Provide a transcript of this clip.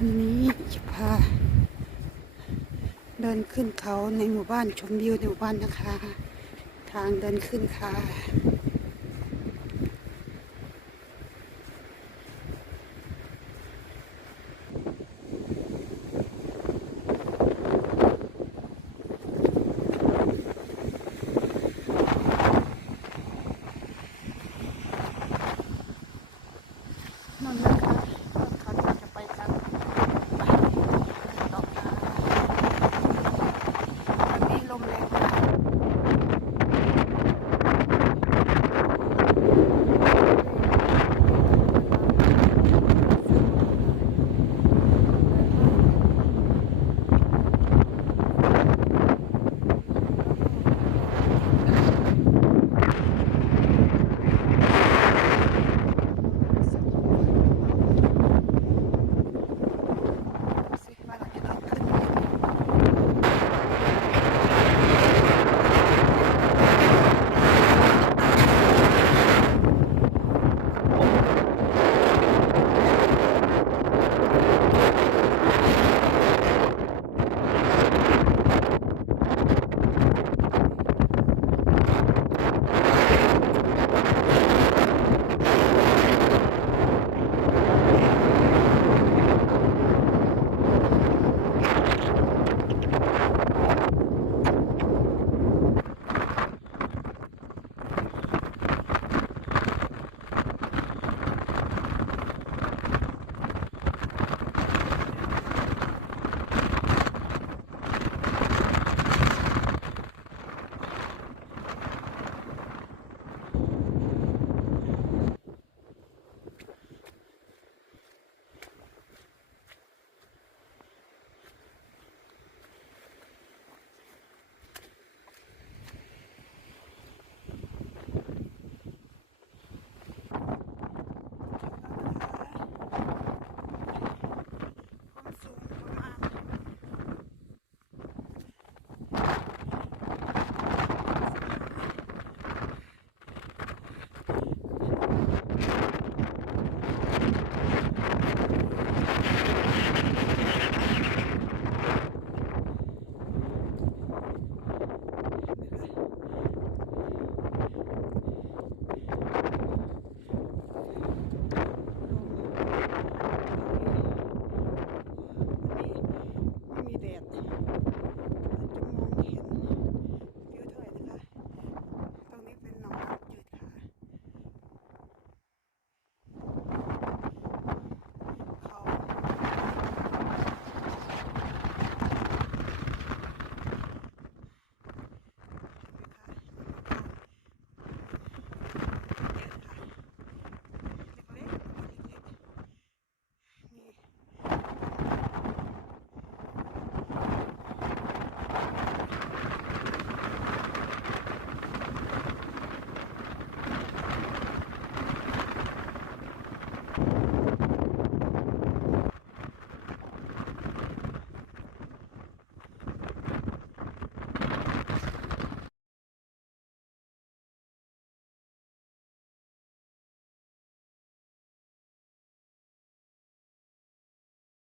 วันนี้จะพา เดินขึ้นเขาในหมู่บ้านชมวิวในหมู่บ้านนะคะ ทางเดินขึ้นค่ะนอนนะคะ